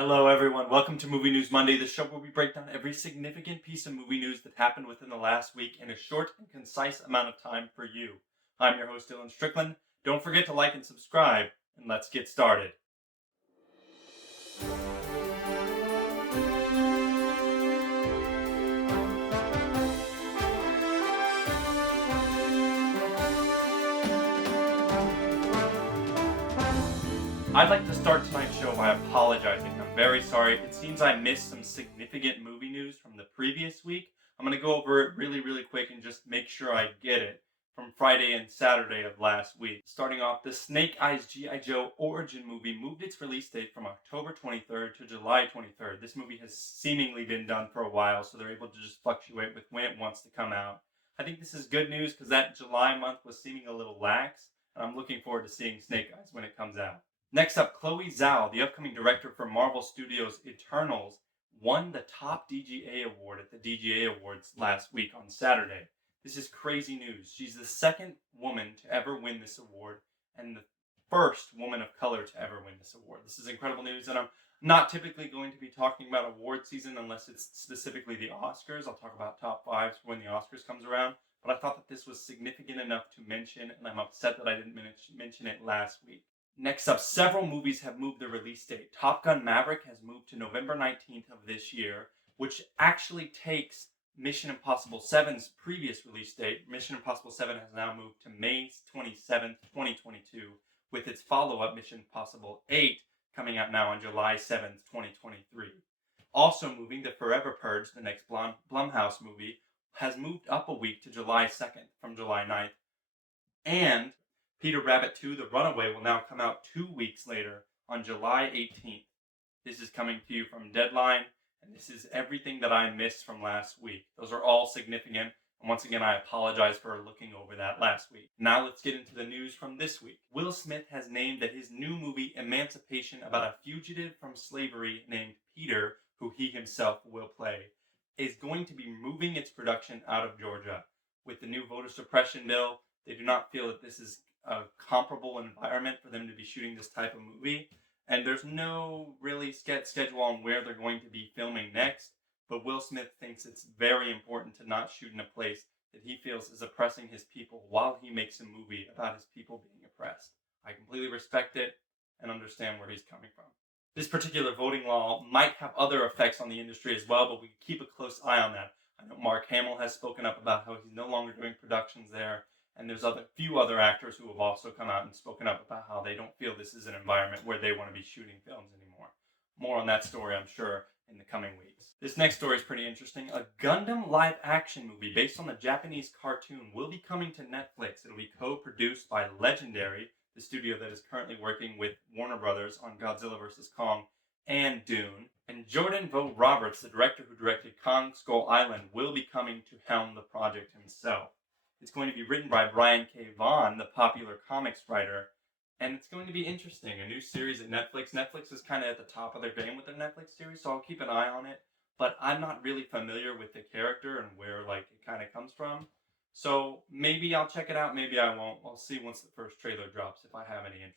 Hello, everyone. Welcome to Movie News Monday, the show where we break down every significant piece of movie news that happened within the last week in a short and concise amount of time for you. I'm your host, Dylan Strickland. Don't forget to like and subscribe, and let's get started. I'd like to start tonight's show by apologizing. I'm very sorry. It seems I missed some significant movie news from the previous week. I'm going to go over it really quick and just make sure I get it from Friday and Saturday of last week. Starting off, the Snake Eyes G.I. Joe origin movie moved its release date from October 23rd to July 23rd. This movie has seemingly been done for a while, so they're able to just fluctuate with when it wants to come out. I think this is good news because that July month was seeming a little lax, and I'm looking forward to seeing Snake Eyes when it comes out. Next up, Chloe Zhao, the upcoming director for Marvel Studios' Eternals, won the top DGA award at the DGA Awards last week on Saturday. This is crazy news. She's the second woman to ever win this award and the first woman of color to ever win this award. This is incredible news, and I'm not typically going to be talking about award season unless it's specifically the Oscars. I'll talk about top fives when the Oscars comes around, but I thought that this was significant enough to mention, and I'm upset that I didn't mention it last week. Next up, several movies have moved their release date. Top Gun Maverick has moved to November 19th of this year, which actually takes Mission Impossible 7's previous release date. Mission Impossible 7 has now moved to May 27th, 2022, with its follow-up Mission Impossible 8 coming out now on July 7th, 2023. Also moving, The Forever Purge, the next Blumhouse movie, has moved up a week to July 2nd from July 9th. And Peter Rabbit 2, The Runaway, will now come out 2 weeks later on July 18th. This is coming to you from Deadline, and this is everything that I missed from last week. Those are all significant, and once again, I apologize for looking over that last week. Now let's get into the news from this week. Will Smith has named that his new movie, Emancipation, about a fugitive from slavery named Peter, who he himself will play, is going to be moving its production out of Georgia. With the new voter suppression bill, they do not feel that this is a comparable environment for them to be shooting this type of movie, and there's no really schedule on where they're going to be filming next, but Will Smith thinks it's very important to not shoot in a place that he feels is oppressing his people while he makes a movie about his people being oppressed. I completely respect it and understand where he's coming from. This particular voting law might have other effects on the industry as well, but we keep a close eye on that. I know Mark Hamill has spoken up about how he's no longer doing productions there, and there's few other actors who have also come out and spoken up about how they don't feel this is an environment where they want to be shooting films anymore. More on that story, I'm sure, in the coming weeks. This next story is pretty interesting. A Gundam live-action movie based on the Japanese cartoon will be coming to Netflix. It'll be co-produced by Legendary, the studio that is currently working with Warner Brothers on Godzilla vs. Kong and Dune. And Jordan Vogt Roberts, the director who directed Kong Skull Island, will be coming to helm the project himself. It's going to be written by Brian K. Vaughan, the popular comics writer, and it's going to be interesting. A new series at Netflix. Netflix is kind of at the top of their game with their Netflix series, so I'll keep an eye on it. But I'm not really familiar with the character and where it kind of comes from. So maybe I'll check it out, maybe I won't. I'll see once the first trailer drops if I have any interest.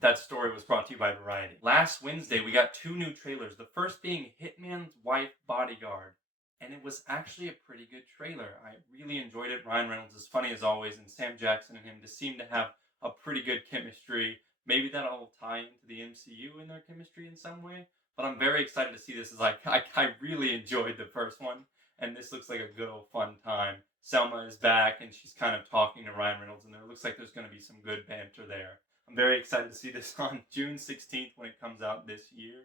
That story was brought to you by Variety. Last Wednesday, we got 2 new trailers. The first being Hitman's Wife Bodyguard. And it was actually a pretty good trailer. I really enjoyed it. Ryan Reynolds is funny as always, and Sam Jackson and him just seem to have a pretty good chemistry. Maybe that'll tie into the MCU in their chemistry in some way. But I'm very excited to see this. I really enjoyed the first one, and this looks like a good old fun time. Selma is back, and she's kind of talking to Ryan Reynolds, and it looks like there's going to be some good banter there. I'm very excited to see this on June 16th when it comes out this year.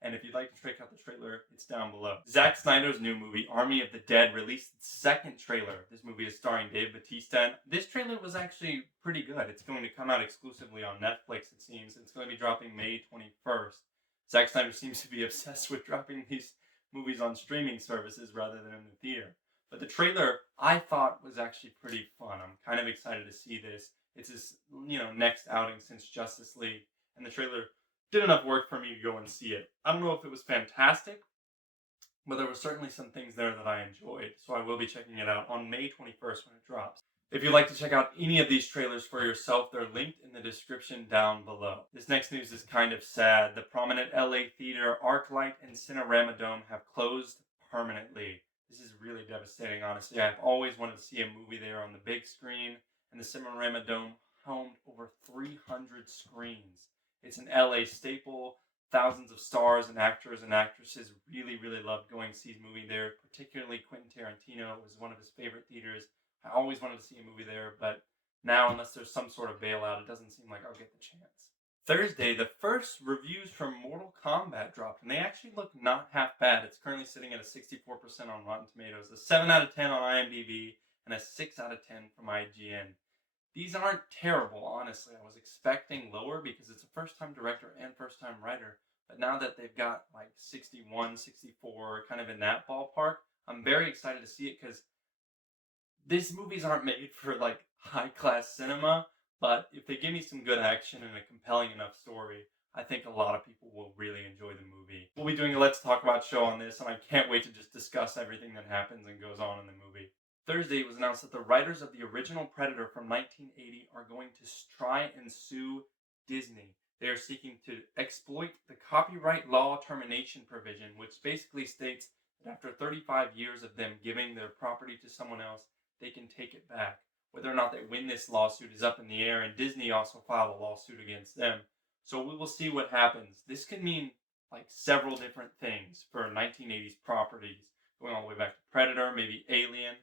And if you'd like to check out the trailer, it's down below. Zack Snyder's new movie, Army of the Dead, released its second trailer. This movie is starring Dave Bautista. And this trailer was actually pretty good. It's going to come out exclusively on Netflix, it seems. It's going to be dropping May 21st. Zack Snyder seems to be obsessed with dropping these movies on streaming services rather than in the theater. But the trailer, I thought, was actually pretty fun. I'm kind of excited to see this. It's his, next outing since Justice League, and the trailer did enough work for me to go and see it. I don't know if it was fantastic, but there were certainly some things there that I enjoyed, so I will be checking it out on May 21st when it drops. If you'd like to check out any of these trailers for yourself, they're linked in the description down below. This next news is kind of sad. The prominent LA theater ArcLight and Cinerama Dome have closed permanently. This is really devastating, honestly. I've always wanted to see a movie there on the big screen, and the Cinerama Dome homed over 300 screens. It's an LA staple. Thousands of stars and actors and actresses really loved going to see his movie there, particularly Quentin Tarantino. It was one of his favorite theaters. I always wanted to see a movie there, but now, unless there's some sort of bailout, it doesn't seem like I'll get the chance. Thursday, the first reviews from Mortal Kombat dropped, and they actually look not half bad. It's currently sitting at a 64% on Rotten Tomatoes, a 7 out of 10 on IMDb, and a 6 out of 10 from IGN. These aren't terrible, honestly. I was expecting lower because it's a first-time director and first-time writer, but now that they've got like 61, 64, kind of in that ballpark, I'm very excited to see it because these movies aren't made for like high-class cinema, but if they give me some good action and a compelling enough story, I think a lot of people will really enjoy the movie. We'll be doing a Let's Talk About show on this, and I can't wait to just discuss everything that happens and goes on in the movie. Thursday, it was announced that the writers of the original Predator from 1980 are going to try and sue Disney. They are seeking to exploit the copyright law termination provision, which basically states that after 35 years of them giving their property to someone else, they can take it back. Whether or not they win this lawsuit is up in the air, and Disney also filed a lawsuit against them. So we will see what happens. This could mean like several different things for 1980s properties, going all the way back to Predator, maybe Alien.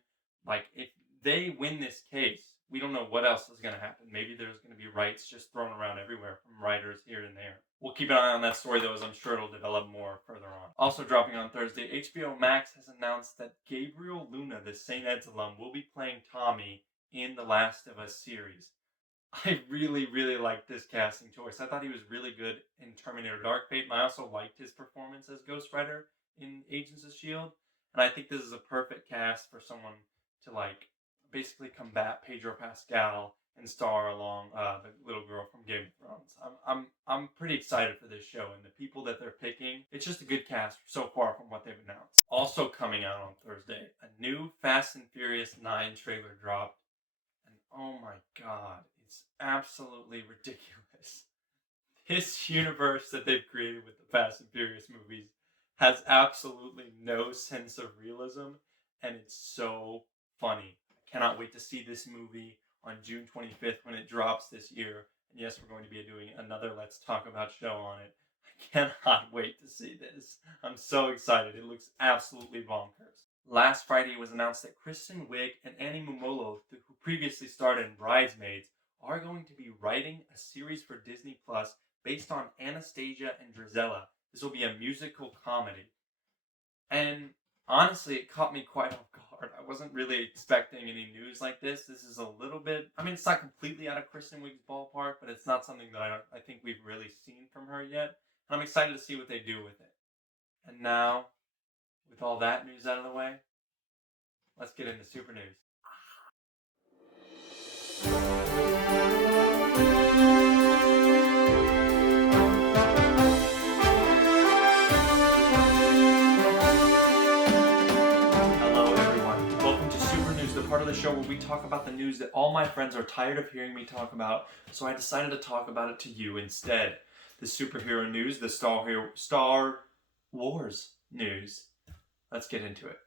Like, if they win this case, we don't know what else is going to happen. Maybe there's going to be rights just thrown around everywhere from writers here and there. We'll keep an eye on that story, though, as I'm sure it'll develop more further on. Also dropping on Thursday, HBO Max has announced that Gabriel Luna, the St. Ed's alum, will be playing Tommy in The Last of Us series. I really liked this casting choice. I thought he was really good in Terminator Dark Fate, and I also liked his performance as Ghost Rider in Agents of S.H.I.E.L.D. And I think this is a perfect cast for someone to like basically combat Pedro Pascal and star along the little girl from Game of Thrones. I'm pretty excited for this show, and the people that they're picking, it's just a good cast so far from what they've announced. Also coming out on Thursday, a new Fast and Furious 9 trailer dropped, and oh my god, it's absolutely ridiculous. This universe that they've created with the Fast and Furious movies has absolutely no sense of realism, and it's so funny. I cannot wait to see this movie on June 25th when it drops this year. And yes, we're going to be doing another Let's Talk About show on it. I cannot wait to see this. I'm so excited. It looks absolutely bonkers. Last Friday, it was announced that Kristen Wiig and Annie Mumolo, who previously starred in Bridesmaids, are going to be writing a series for Disney Plus based on Anastasia and Drizella. This will be a musical comedy. And honestly, it caught me quite off guard. I wasn't really expecting any news like this. This is a little bit, I mean, it's not completely out of Kristen Wiig's ballpark, but it's not something that I think we've really seen from her yet. And I'm excited to see what they do with it. And now, with all that news out of the way, let's get into Super News. Part of the show where we talk about the news that all my friends are tired of hearing me talk about, so I decided to talk about it to you instead. The superhero news, the Star Wars news. Let's get into it.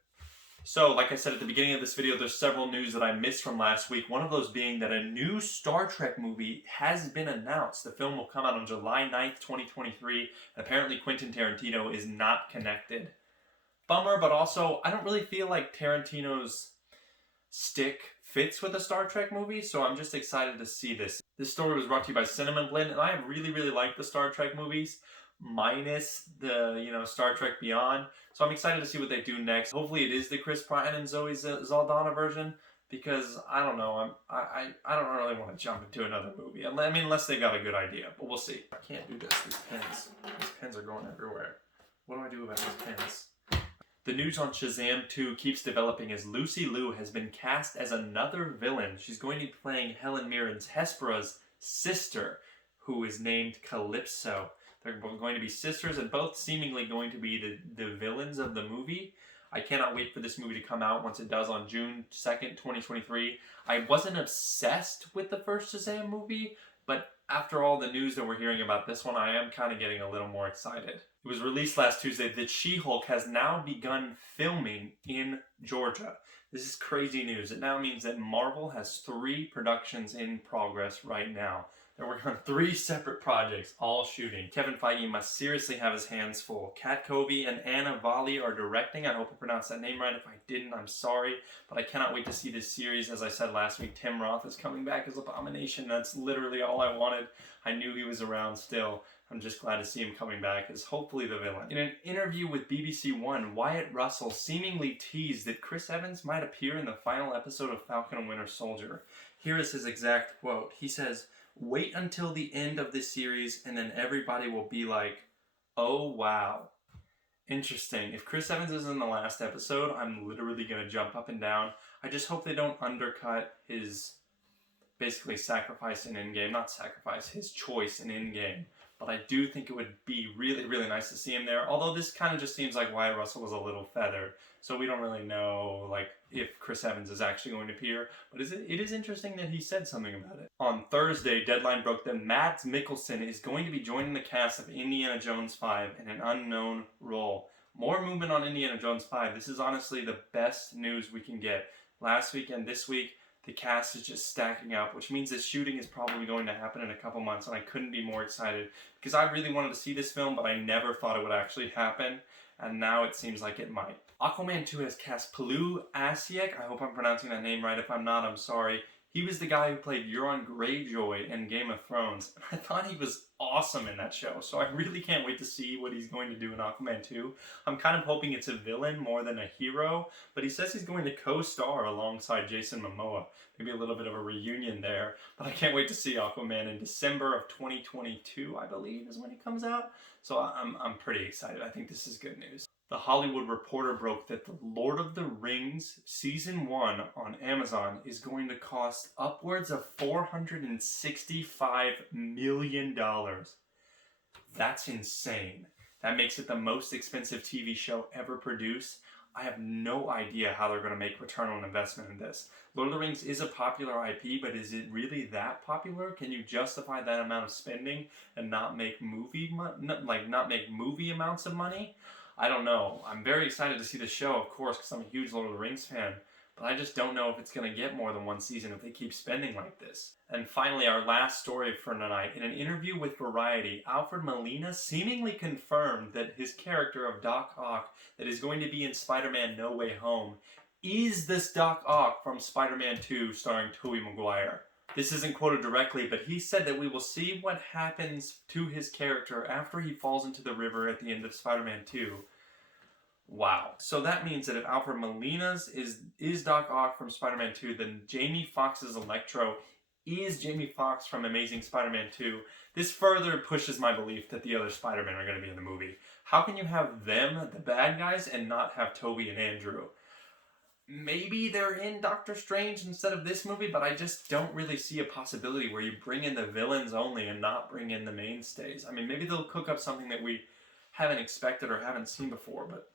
So, like I said at the beginning of this video, there's several news that I missed from last week. One of those being that a new Star Trek movie has been announced. The film will come out on July 9th, 2023. Apparently Quentin Tarantino is not connected. Bummer, but also I don't really feel like Tarantino's stick fits with a Star Trek movie, so I'm just excited to see this. This story was brought to you by Cinnamon Blend, and I really like the Star Trek movies, minus the, Star Trek Beyond. So I'm excited to see what they do next. Hopefully it is the Chris Pine and Zoe Saldana version, because I don't know, I don't really want to jump into another movie. I mean, unless they got a good idea, but we'll see. I can't do this. These pens are going everywhere. What do I do about these pens? The news on Shazam 2 keeps developing as Lucy Liu has been cast as another villain. She's going to be playing Helen Mirren's Hespera's sister, who is named Calypso. They're going to be sisters and both seemingly going to be the villains of the movie. I cannot wait for this movie to come out once it does on June 2nd, 2023. I wasn't obsessed with the first Shazam movie, but after all the news that we're hearing about this one, I am kind of getting a little more excited. It was released last Tuesday that She-Hulk has now begun filming in Georgia. This is crazy news. It now means that Marvel has 3 productions in progress right now. They're working on 3 separate projects, all shooting. Kevin Feige must seriously have his hands full. Kat Covey and Anna Valli are directing. I hope I pronounced that name right. If I didn't, I'm sorry. But I cannot wait to see this series. As I said last week, Tim Roth is coming back as Abomination. That's literally all I wanted. I knew he was around still. I'm just glad to see him coming back as hopefully the villain. In an interview with BBC One, Wyatt Russell seemingly teased that Chris Evans might appear in the final episode of Falcon and Winter Soldier. Here is his exact quote. He says, "Wait until the end of this series and then everybody will be like, oh wow." Interesting. If Chris Evans is in the last episode, I'm literally going to jump up and down. I just hope they don't undercut his basically sacrifice in Endgame. Not sacrifice, his choice in Endgame. But I do think it would be really, really nice to see him there. Although this kind of just seems like Wyatt Russell was a little feather. So we don't really know if Chris Evans is actually going to appear. But it is interesting that he said something about it. On Thursday, Deadline broke that Mads Mikkelsen is going to be joining the cast of Indiana Jones 5 in an unknown role. More movement on Indiana Jones 5. This is honestly the best news we can get. Last week and this week, the cast is just stacking up, which means that shooting is probably going to happen in a couple months, and I couldn't be more excited because I really wanted to see this film, but I never thought it would actually happen, and now it seems like it might. Aquaman 2 has cast Palu Asiek. I hope I'm pronouncing that name right. If I'm not, I'm sorry. He was the guy who played Euron Greyjoy in Game of Thrones. I thought he was awesome in that show, so I really can't wait to see what he's going to do in Aquaman 2. I'm kind of hoping it's a villain more than a hero, but he says he's going to co-star alongside Jason Momoa. Maybe a little bit of a reunion there, but I can't wait to see Aquaman in December of 2022, I believe, is when he comes out. So I'm pretty excited. I think this is good news. The Hollywood Reporter broke that The Lord of the Rings Season 1 on Amazon is going to cost upwards of $465 million. That's insane. That makes it the most expensive TV show ever produced. I have no idea how they're going to make return on investment in this. Lord of the Rings is a popular IP, but is it really that popular? Can you justify that amount of spending and not make movie amounts of money? I don't know. I'm very excited to see the show, of course, because I'm a huge Lord of the Rings fan. But I just don't know if it's going to get more than one season if they keep spending like this. And finally, our last story for tonight. In an interview with Variety, Alfred Molina seemingly confirmed that his character of Doc Ock that is going to be in Spider-Man No Way Home is this Doc Ock from Spider-Man 2 starring Tobey Maguire. This isn't quoted directly, but he said that we will see what happens to his character after he falls into the river at the end of Spider-Man 2. Wow. So that means that if Alfred Molina's is Doc Ock from Spider-Man 2, then Jamie Foxx's Electro is Jamie Foxx from Amazing Spider-Man 2. This further pushes my belief that the other Spider-Men are going to be in the movie. How can you have them, the bad guys, and not have Tobey and Andrew? Maybe they're in Doctor Strange instead of this movie, but I just don't really see a possibility where you bring in the villains only and not bring in the mainstays. I mean, maybe they'll cook up something that we haven't expected or haven't seen before, but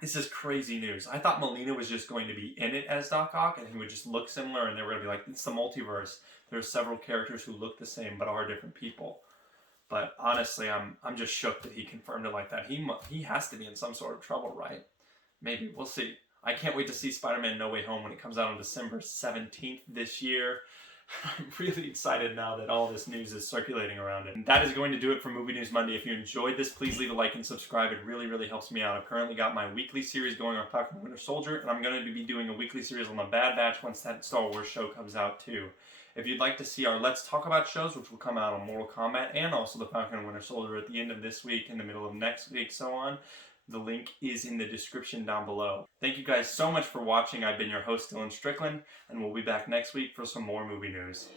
this is crazy news. I thought Molina was just going to be in it as Doc Ock, and he would just look similar, and they were going to be like, it's the multiverse. There's several characters who look the same but are different people. But honestly, I'm just shook that he confirmed it like that. He has to be in some sort of trouble, right? Maybe. We'll see. I can't wait to see Spider-Man No Way Home when it comes out on December 17th this year. I'm really excited now that all this news is circulating around it. And that is going to do it for Movie News Monday. If you enjoyed this, please leave a like and subscribe. It really, really helps me out. I've currently got my weekly series going on Falcon and Winter Soldier, and I'm going to be doing a weekly series on The Bad Batch once that Star Wars show comes out too. If you'd like to see our Let's Talk About shows, which will come out on Mortal Kombat and also the Falcon and Winter Soldier at the end of this week, in the middle of next week, so on, the link is in the description down below. Thank you guys so much for watching. I've been your host, Dylan Strickland, and we'll be back next week for some more movie news.